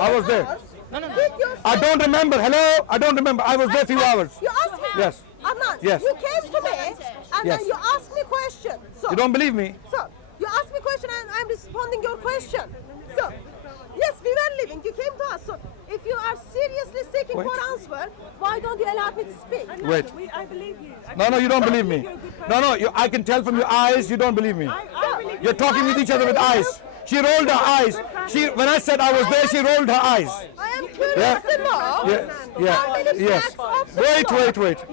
I was there. I don't remember. Hello? I don't remember. I was there a few hours. You asked me. Yes. Adnan, Yes. you came to me and Yes. then you asked me question. So, You don't believe me? so you asked me question and I'm responding your question. So, yes, we were living. You came to us. So, if you are seriously seeking Wait. for answer, why don't you allow me to speak? Wait. I believe you. No, you don't believe me. No, I can tell from your eyes you don't believe me. I believe You're talking with each other with eyes. She rolled her eyes. When I said I was there, she rolled her eyes. I am curious Yeah. to know Yeah. how many Yes. facts of the Wait. law you separated.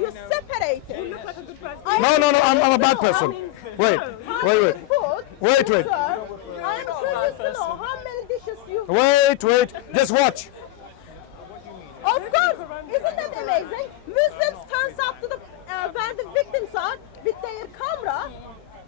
you look like a good person. No, I'm a bad person. Wait. Wait. I am curious to know how many dishes you. Wait. Just watch. Of course, isn't that amazing? Muslims turns up to the where the victims are with their camera,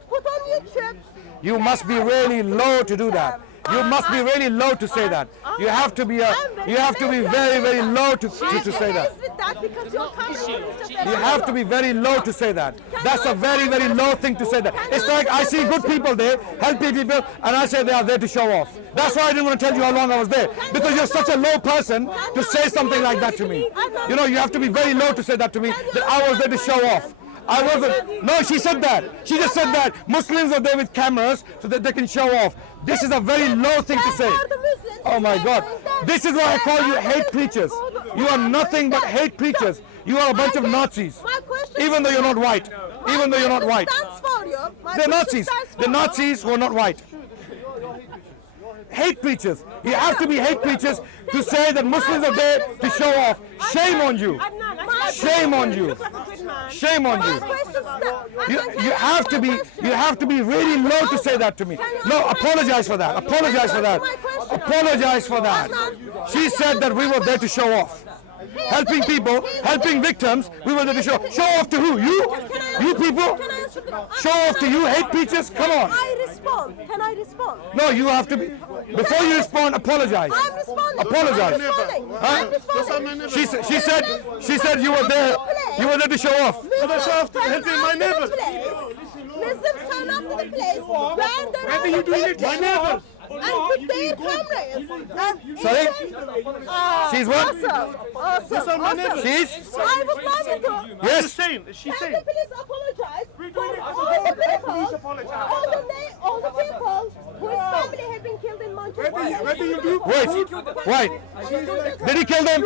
put on YouTube. You must be really low to do that. You must be really low to say that. You have to be very low to say that. With that because your camera is just You have to be very low to say that. That's a very low thing to say that. It's like I see good people there, helping people, and I say they are there to show off. That's why I didn't want to tell you how long I was there. Because you're such a low person to say something like that to me. You know, you have to be very low to say that to me, that I was there to show off. I wasn't. No, she said that. She just said that Muslims are there with cameras so that they can show off. This is a very low thing to say. Oh my God. This is why I call you hate preachers. You are nothing but hate preachers. You are a bunch of Nazis. Even though you're not white. Even though you're not white. They're Nazis. They're Nazis who are not white. Hate preachers. You have to be hate preachers to say that Muslims are there to show off. Shame on you. Shame on you. Shame on you. You have to be really low to say that to me. No, apologize for that. Apologize for that. Apologize for that. She said that we were there to show off. Helping people, helping victims, we were there to show off to who? You? You people? Show off to you, hate preachers? Come on. Can I respond? No, you have to be. Before you respond, apologize. I'm responding. Apologize. I'm responding. She said you were there. You were there to show off. Helping my neighbors. Muslims turn up to the place where are you doing it? My neighbors. And put their cameras. Sorry? She's what? Awesome. She's? I would love you to. Yes. Saying, she Can saying. the police apologize for all the people whose family have been killed in Manchester? What do you do? Wait. Did he kill them?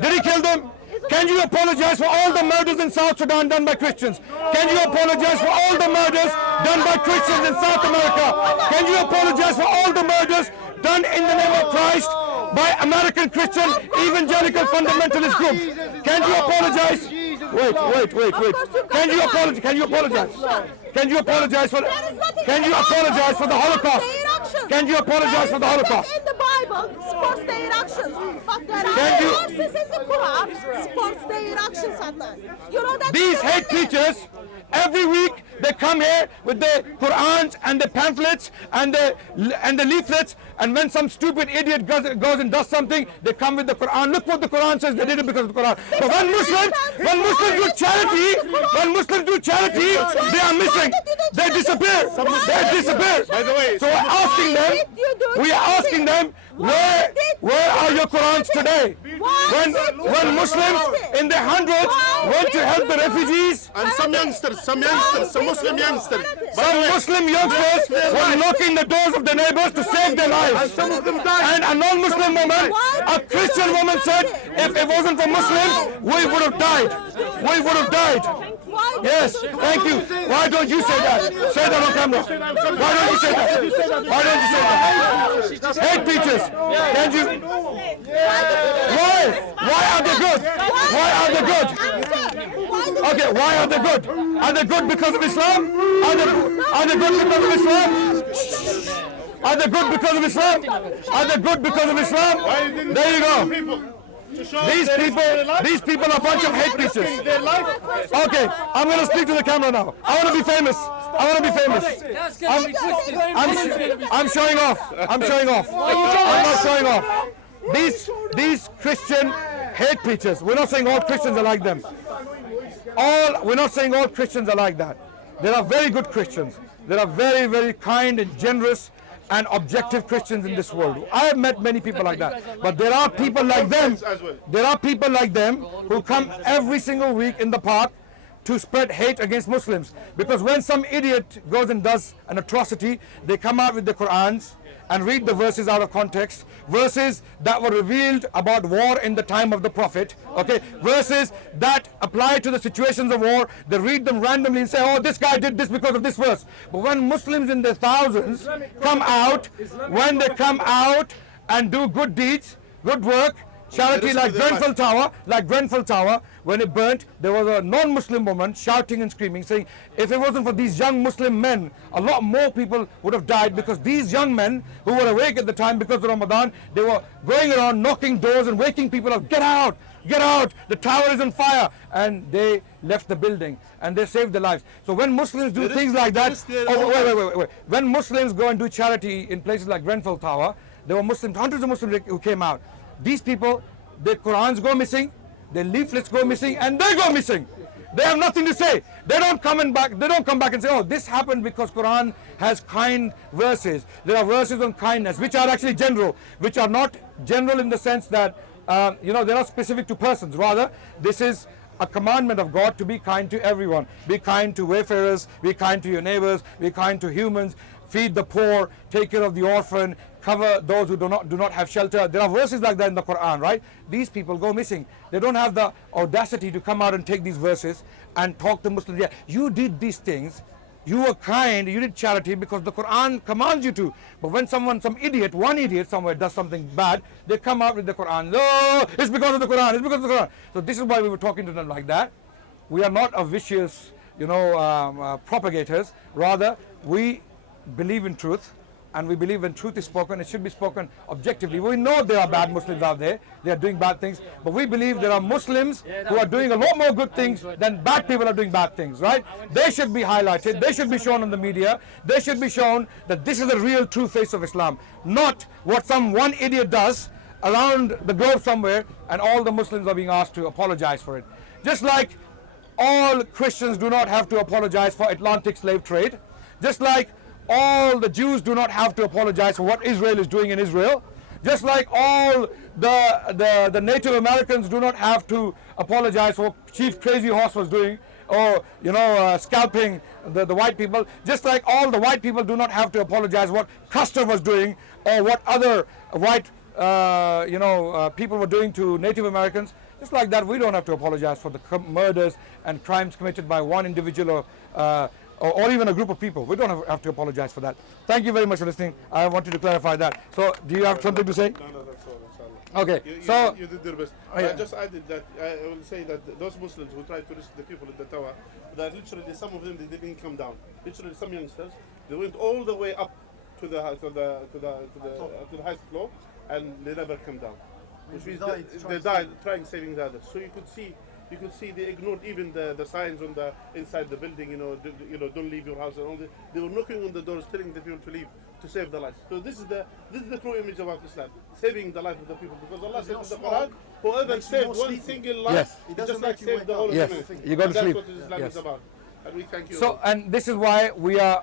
Did he kill them? Can you apologize for all the murders in South Sudan done by Christians? Can you apologize for all the murders done by Christians in South America? Can you apologize for all the murders done in the name of Christ by American Christian evangelical fundamentalist groups? Can you apologize? Wait. Can you apologize? Can you apologize? Can you apologize for the Holocaust? Can you apologize for the Holocaust? In the Bible supports their actions, but there are verses in the Quran supports their actions, Adnan. You know that. These hate preachers, every week they come here with the Qurans and the pamphlets and the leaflets, and when some stupid idiot goes and does something, they come with the Quran. Look what the Quran says. They did it because of the Quran. But when Muslims do charity, they are missing. They disappear. By the way, So we are asking them, where are your Qurans today? When Muslims in the hundreds went to help the refugees, and some Muslim youngsters. some Muslim youngsters were knocking the doors of the neighbors to save their lives. Some of them died. And a non-Muslim woman, a Christian woman said, if it wasn't for Muslims, we would have died. We would have died. Yes, thank you. Why don't you say that? Say that on camera. Why don't you say that? Why don't you say that? Hate preachers. Can you? Why? Why are they good? Why are they good? Okay, why are they good? Are they good because of Islam? Are they good because of Islam? Are they good because of Islam? Are they good because of Islam? There you go. These people are a bunch of hate preachers. Okay, I'm going to speak to the camera now. I want to be famous. I'm showing off. I'm not showing off. These Christian hate preachers. We're not saying all Christians are like them. We're not saying all Christians are like that. There are very good Christians. There are very, very kind and generous and objective Christians in this world. I have met many people like that. But there are people like them. There are people like them who come every single week in the park to spread hate against Muslims. Because when some idiot goes and does an atrocity, they come out with the Qur'ans and read the verses out of context, verses that were revealed about war in the time of the Prophet, okay, verses that apply to the situations of war. They read them randomly and say, oh, this guy did this because of this verse. But when Muslims in their thousands come out, when they come out and do good deeds, good work, charity like Grenfell Tower, when it burnt, there was a non-Muslim woman shouting and screaming, saying, if it wasn't for these young Muslim men, a lot more people would have died, because these young men who were awake at the time because of Ramadan, they were going around knocking doors and waking people up, get out, the tower is on fire. And they left the building and they saved their lives. So when Muslims do things like that, wait. When Muslims go and do charity in places like Grenfell Tower, there were Muslims, hundreds of Muslims who came out. These people, their Qur'ans go missing, their leaflets go missing, and they go missing. They have nothing to say. They don't come back and say, oh, this happened because Quran has kind verses. There are verses on kindness, which are actually general, which are not general in the sense that, they're not specific to persons. Rather, this is a commandment of God to be kind to everyone. Be kind to wayfarers, be kind to your neighbors, be kind to humans, feed the poor, take care of the orphan, cover those who do not have shelter. There are verses like that in the Quran, right? These people go missing. They don't have the audacity to come out and take these verses and talk to Muslims. Yeah, you did these things, you were kind, you did charity because the Quran commands you to. But when one idiot somewhere does something bad, they come out with the Quran. Oh, it's because of the Quran, it's because of the Quran. So this is why we were talking to them like that. We are not a vicious, propagators. Rather, we believe in truth. And we believe when truth is spoken, it should be spoken objectively. We know there are bad Muslims out there. They are doing bad things. But we believe there are Muslims who are doing a lot more good things than bad people are doing bad things, right? They should be highlighted. They should be shown on the media. They should be shown that this is the real true face of Islam. Not what some one idiot does around the globe somewhere and all the Muslims are being asked to apologize for it. Just like all Christians do not have to apologize for Atlantic slave trade. Just like all the Jews do not have to apologize for what Israel is doing in Israel. Just like all the Native Americans do not have to apologize for what Chief Crazy Horse was doing, or scalping the white people. Just like all the white people do not have to apologize what Custer was doing, or what other white people were doing to Native Americans. Just like that, we don't have to apologize for the murders and crimes committed by one individual or even a group of people. We don't have to apologize for that. Thank you very much for listening. I wanted to clarify that. So, do you have something to say? No, that's all. Okay, you did your best. Yeah. I just added that I will say that those Muslims who tried to rescue the people in the tower, that literally some of them they didn't come down. Literally, some youngsters they went all the way up to the highest floor, and they never come down. Which means they died trying saving the others. So you could see they ignored even the signs on the inside the building. Don't leave your house and all that. They were knocking on the doors, telling the people to leave to save their lives. So this is the true image about Islam, saving the life of the people. Because Allah said in the Quran, whoever saved one single life, he just like saved the whole of humanity. You got to sleep. That's what Islam is about. And we thank you. So, and this is why we are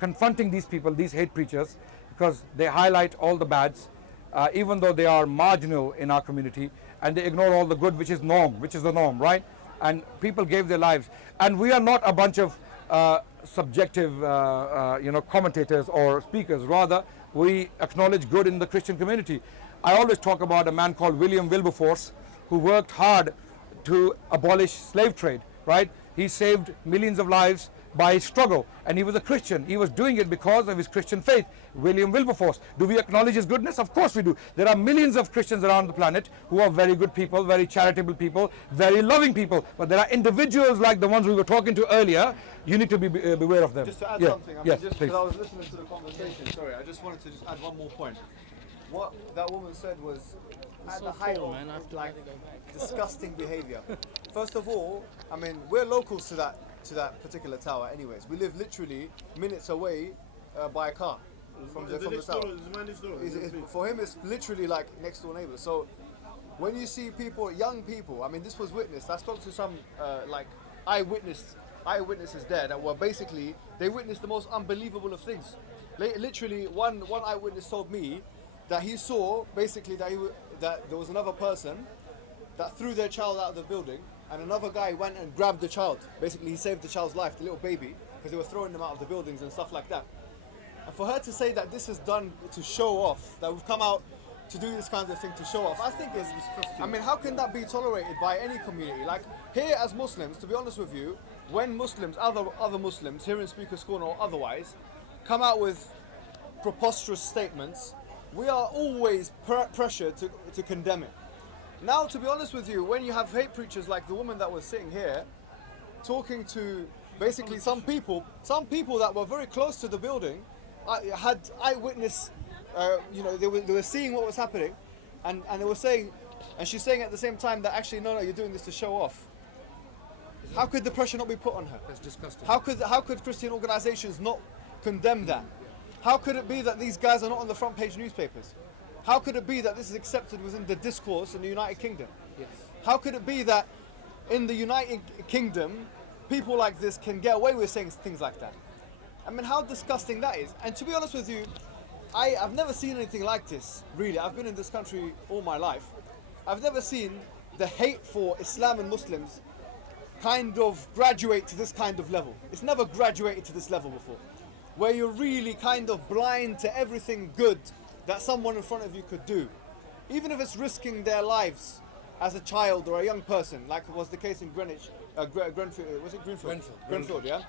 confronting these people, these hate preachers, because they highlight all the bads, even though they are marginal in our community, and they ignore all the good, which is the norm, right? And people gave their lives. And we are not a bunch of subjective, commentators or speakers. Rather, we acknowledge good in the Christian community. I always talk about a man called William Wilberforce, who worked hard to abolish slave trade, right? He saved millions of lives by his struggle, and he was a Christian. He was doing it because of his Christian faith. William Wilberforce. Do we acknowledge his goodness? Of course we do. There are millions of Christians around the planet who are very good people, very charitable people, very loving people. But there are individuals like the ones we were talking to earlier. You need to be beware of them. Just to add something, yes, just please. because I was listening to the conversation, sorry, I just wanted to just add one more point. What that woman said was at the height of disgusting behaviour. First of all, I mean, we're locals to that particular tower anyways. We live literally minutes away by a car from the tower. For him, it's literally like next door neighbours. So when you see people, young people, I mean, this was witnessed. I spoke to some eyewitnesses there that were basically, they witnessed the most unbelievable of things. Literally, one eyewitness told me that he saw basically that there was another person that threw their child out of the building, and another guy went and grabbed the child. Basically, he saved the child's life, the little baby, because they were throwing them out of the buildings and stuff like that. And for her to say that this is done to show off, that we've come out to do this kind of thing to show off, I think is, I mean, how can that be tolerated by any community? Like, here as Muslims, to be honest with you, when Muslims, other Muslims, here in Speaker's Corner or otherwise, come out with preposterous statements, we are always pressured to condemn it. Now, to be honest with you, when you have hate preachers like the woman that was sitting here, talking to basically some people that were very close to the building, had eyewitness, they were seeing what was happening, and they were saying, and she's saying at the same time that actually no, you're doing this to show off. How could the pressure not be put on her? That's disgusting. How could Christian organisations not condemn that? How could it be that these guys are not on the front page newspapers? How could it be that this is accepted within the discourse in the United Kingdom? Yes. How could it be that in the United Kingdom, people like this can get away with saying things like that? I mean, how disgusting that is. And to be honest with you, I've never seen anything like this, really. I've been in this country all my life. I've never seen the hate for Islam and Muslims kind of graduate to this kind of level. It's never graduated to this level before, where you're really kind of blind to everything good that someone in front of you could do, even if it's risking their lives as a child or a young person, like was the case in Greenwich, Grenfield, was it Greenfield? Grenfield, yeah.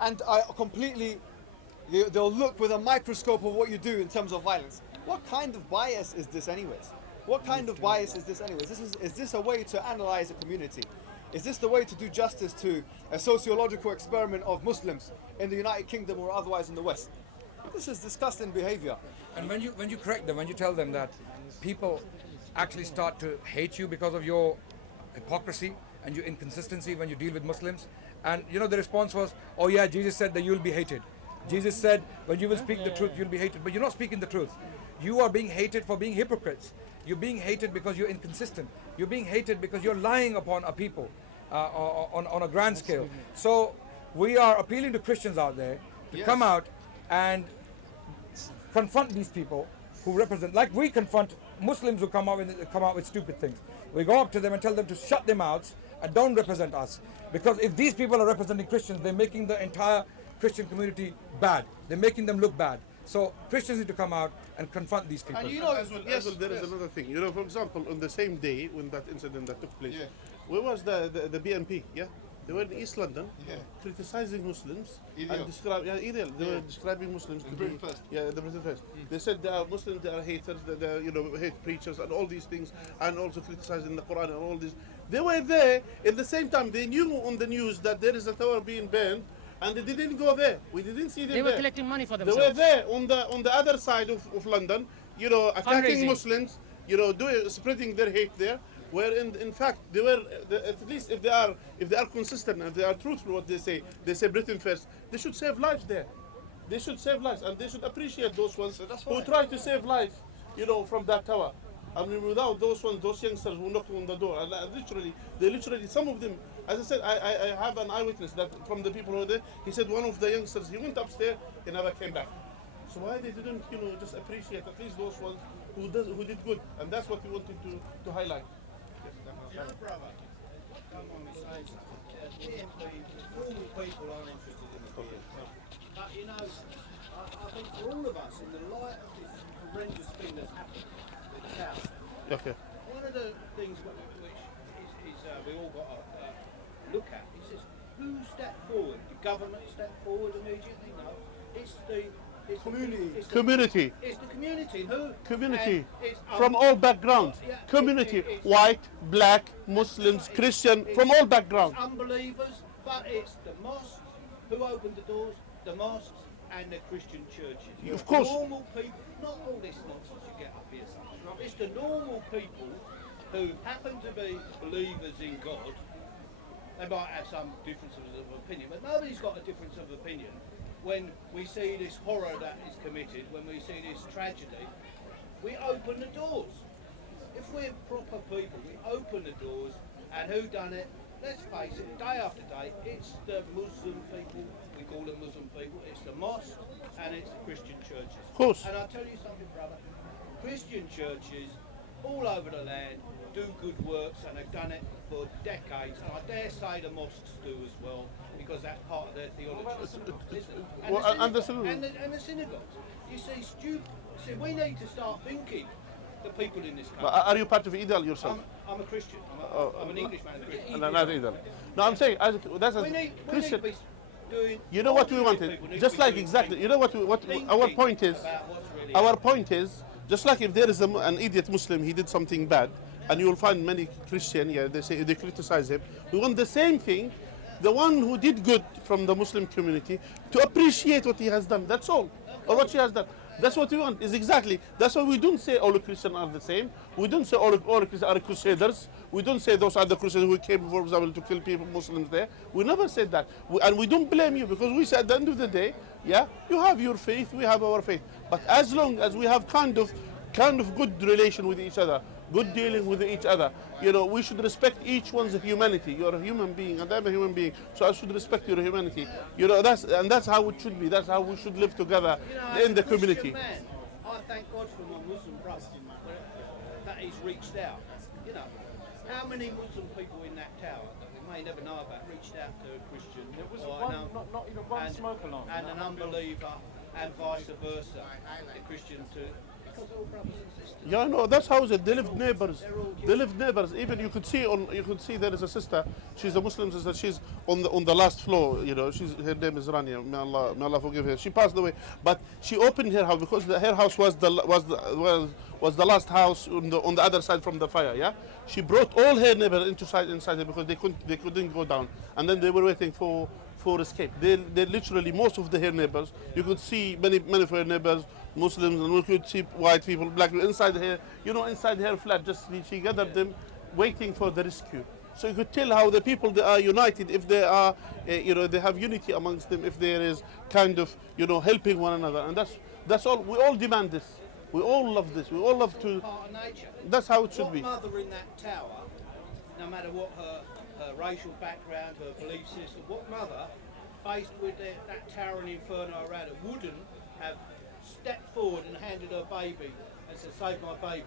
And I completely, they'll look with a microscope of what you do in terms of violence. What kind of bias is this anyways? What kind of bias is this anyways? Is this a way to analyze a community? Is this the way to do justice to a sociological experiment of Muslims in the United Kingdom or otherwise in the West? This is disgusting behavior. And when you correct them, when you tell them that people actually start to hate you because of your hypocrisy and your inconsistency when you deal with Muslims, and the response was, oh yeah, Jesus said that you'll be hated. Jesus said when you will speak the truth, you'll be hated. But you're not speaking the truth. You are being hated for being hypocrites. You're being hated because you're inconsistent. You're being hated because you're lying upon a people on a grand scale. So we are appealing to Christians out there to come out and confront these people who represent, like we confront Muslims who come out with stupid things. We go up to them and tell them to shut their mouths and don't represent us. Because if these people are representing Christians, they're making the entire Christian community bad. They're making them look bad. So Christians need to come out and confront these people. And as well, there is another thing. For example, on the same day when that incident that took place, where was the BNP? Yeah, they were in East London, criticizing Muslims and they were describing Muslims to be the Britain first. They said they are Muslims, they are haters, they are hate preachers and all these things, and also criticizing the Quran and all this. They were there at the same time. They knew on the news that there is a tower being burned, and they didn't go there. We didn't see them there. They were collecting money for themselves. They were there on the other side of London, attacking Muslims, spreading their hate there. Where in fact they were, at least if they are consistent and they are truthful what they say Britain first. They should save lives there. They should save lives, and they should appreciate those ones who try to save life, from that tower. I mean, without those youngsters who knocked on the door, and they literally, some of them, as I said, I have an eyewitness that from the people who were there. He said one of the youngsters, he went upstairs, he never came back. So why they didn't, just appreciate at least those ones who did good, and that's what we wanted to highlight. Brother, come on, we say normal people aren't interested in the beard. But I think for all of us, in the light of this horrendous thing that's happened with the cow, one of the things which is we all got to look at is who stepped forward? The government stepped forward immediately? No, it's the community. It's the community. Who? Community. From all backgrounds. Community. White, black, Muslims, Christian, from all backgrounds. Unbelievers, but it's the mosques who opened the doors, the mosques and the Christian churches. Of course. Normal people, not all this nonsense you get up here, it's the normal people who happen to be believers in God. They might have some differences of opinion, but nobody's got a difference of opinion. When we see this horror that is committed, when we see this tragedy, we open the doors. If we're proper people, we open the doors, and who done it? let's face it, day after day, it's the Muslim people, we call them Muslim people, it's the mosque and it's the Christian churches. Of course. And I'll tell you something, brother, Christian churches all over the land do good works and have done it for decades, and I dare say the mosques do as well, because that's part of their theology. And the synagogues. You see, we need to start thinking, the people in this country. Are you part of Idal yourself? I'm a Christian. I'm an Englishman. No, not Idal. No, I'm saying, that's a Christian. We need to be doing. You know what we wanted? Just like exactly. You know what our point is? Our point is, just like if there is an idiot Muslim, he did something bad, and you will find many Christian, they criticize him. We want the same thing, the one who did good from the Muslim community, to appreciate what he has done. That's all, or what she has done. That's what we want. Is exactly. That's why we don't say all Christians are the same. We don't say all Christians are crusaders. We don't say those are the crusaders who came, for example, to kill people, Muslims there. We never said that. And we don't blame you, because we said at the end of the day, yeah, you have your faith, we have our faith. But as long as we have kind of good relation with each other, good dealing with each other, you know, we should respect each one's humanity. You're a human being, and I'm a human being, so I should respect your humanity. You know, that's how it should be. That's how we should live together in the community. Man, I thank God for my Muslim brother that he's reached out. You know, how many Muslim people in that tower that we may never know about reached out to a Christian, There was not even one smoke alarm. and an unbeliever, and vice versa, the Christian to. Because they're all brothers and sisters. Yeah, no, that's how it. They live neighbors. They live neighbors. Even you could see there is a sister. She's a Muslim sister. She's on the last floor. You know, her name is Rania. May Allah forgive her. She passed away, but she opened her house because her house was the last house on the other side from the fire. Yeah, she brought all her neighbors inside her because they couldn't go down, and then they were waiting for escape. They literally, most of her neighbors, you could see many of her neighbors, Muslims, and we could see white people, black people inside her flat. Just she gathered them, waiting for the rescue. So you could tell how the people, they are united, if they are, they have unity amongst them, if there is kind of, helping one another, and that's all. We all demand this. We all love this. We all love to. Part of nature. That's how it should be. What mother in that tower, no matter what her racial background, her belief system, what mother, faced with that towering inferno around her, wouldn't have stepped forward and handed her baby and said, "Save my baby."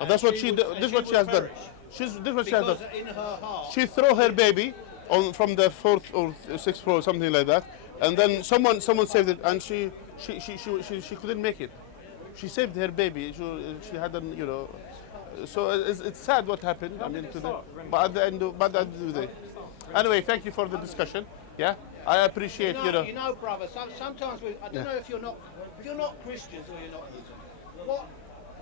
And that's what this is what she has done. This is what she has done. In her heart, she threw her baby from the 4th or 6th floor, something like that, and then someone saved it, and she couldn't make it. She saved her baby. She had So it's sad what happened. I mean, today. But at the end of the day. Anyway, thank you for the discussion. Yeah, I appreciate You know, brother. Sometimes I don't know if you're not Christians or you're not Muslim. What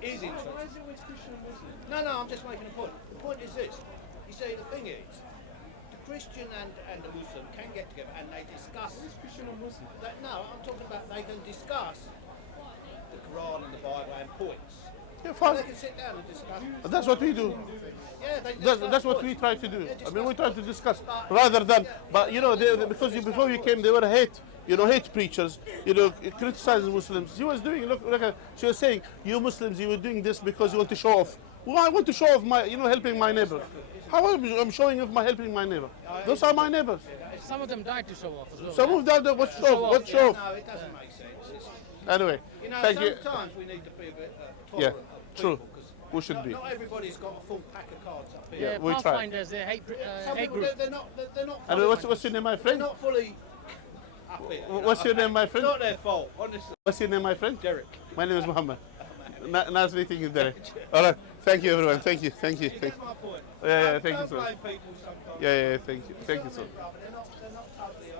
is interesting? Why is it always Christian and Muslim? No, I'm just making a point. The point is this. You see, the thing is, the Christian and the Muslim can get together and they discuss. Who's Christian or Muslim? No, I'm talking about they can discuss the Quran and the Bible and points. Yeah, fine. They can sit down and discuss. That's what we do. Yeah, That's what we try to do. I mean, we try to discuss rather than. But because before you came, they were hate preachers. Criticizing Muslims. She was doing. She was saying, "You Muslims, you were doing this because you want to show off." Well, I want to show off my, helping my neighbor. How I'm showing off my helping my neighbor? Those are my neighbors. Some of them died to show off as well. Some of them, what show off? What show off? No, it doesn't make sense. Anyway, thank you. Sometimes we need to be a bit tolerant Yeah, of true. people, 'cause We should be. Not everybody's got a full pack of cards up here. Yeah, we try. Pathfinders, they're Some hate people, group. they're not Anyway, what's your name, my they're friend? not fully up here. What's your name, my It's friend? not their fault, honestly. What's your name, my friend? Derek. My name is Mohammed. Nice meeting you, Derek. All right. Thank you, everyone. Thank you. That's my point. Yeah, thank you, Don't sir. blame people sometimes. Yeah, thank you. Thank you, sir. They're not totally